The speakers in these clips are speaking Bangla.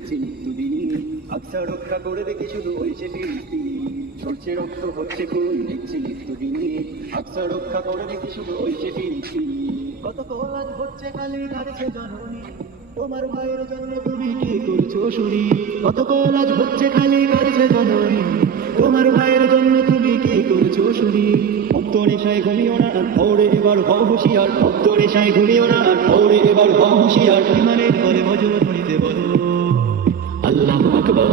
দেখছি নিত্যদিন। আকসা রক্ষা করে রেখে শুধু ওই সে ফিরিস্তি, সরছে রক্ত হচ্ছে খুন দেখছি নিত্যদিন। আকসা রক্ষা করে রেখে শুধু ওই সে ফিরিস্তি। কত কলাজ হচ্ছে খালি কাঁদছে জননী, তোমার ভাইয়ের জন্য তুমি কি করছো শুনি। কত কলাজ হচ্ছে খালি কাঁদছে জননী, তোমার ভাইয়ের জন্য তুমি কি করছো শুনি। ভক্ত নেশায় ঘুমিও না আর ভোরে এবার হও হুঁশিয়ার, ভক্ত নেশায় ঘুমিও না আর ভোরে এবার হও হুঁশিয়ার। ইমানের বলে ভজন ধরিতে বলো আল্লাহু আকবার,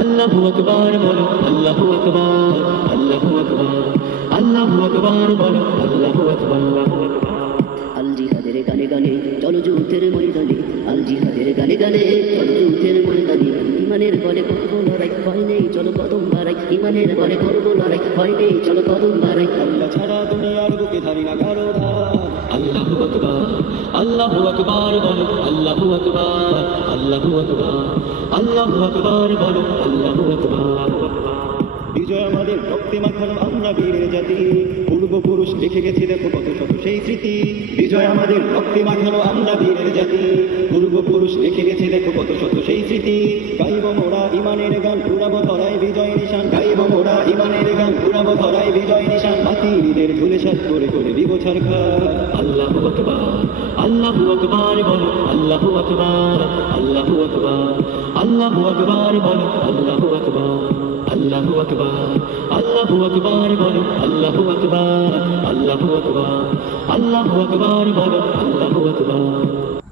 আল্লাহু আকবার বলো আল্লাহু আকবার, আল্লাহু আকবার, আল্লাহু আকবার বলো আল্লাহু আকবার। আল জিহাদের গানে গানে চলো যুদ্ধের ময়দানে, আল জিহাদের গানে গানে চলো যুদ্ধের ময়দানে। ইমানের বলে করবো লড়াই, ভয় নেই চলো কদম বাড়াই, ইমানের বলে করবো লড়াই, ভয় নেই চলো কদম বাড়াই। আল্লাহ ছাড়া দুনিয়ার বুকে ধারি না কারো ধার। আল্লাহু আকবার, আল্লাহু আকবার বলো আল্লাহু আকবার, আল্লাহু আকবার, আল্লাহু আকবার বলো আল্লাহু আকবার। বিজয় আমাদের রক্তে মাখানো আমরা বীরের জাতি, পূর্বপুরুষ লিখে গেছে দেখো কত শত সেই স্মৃতি। বিজয় আমাদের রক্তে মাখানো আমরা বীরের জাতি, পূর্বপুরুষ লিখে গেছে দেখো কত শত সেই স্মৃতি। গাইব মোরা ইমানের গান উড়াবো ধরায় বিজয় নিশান, গাইব মোরা ইমানের গান উড়াবো ধরায় বিজয় নিশান। বাতিলদের ধুলে সাত করে করে দিব ছারখার। আল্লাহু আকবার, আল্লাহু আকবার বলো আল্লাহু আকবার, আল্লাহু আকবার, আল্লাহু আকবার বলো আল্লাহু আকবার, আল্লাহু আকবার, আল্লাহু আকবার বলো আল্লাহু আকবার, আল্লাহু আকবার, আল্লাহু আকবার বলো আল্লাহু আকবার।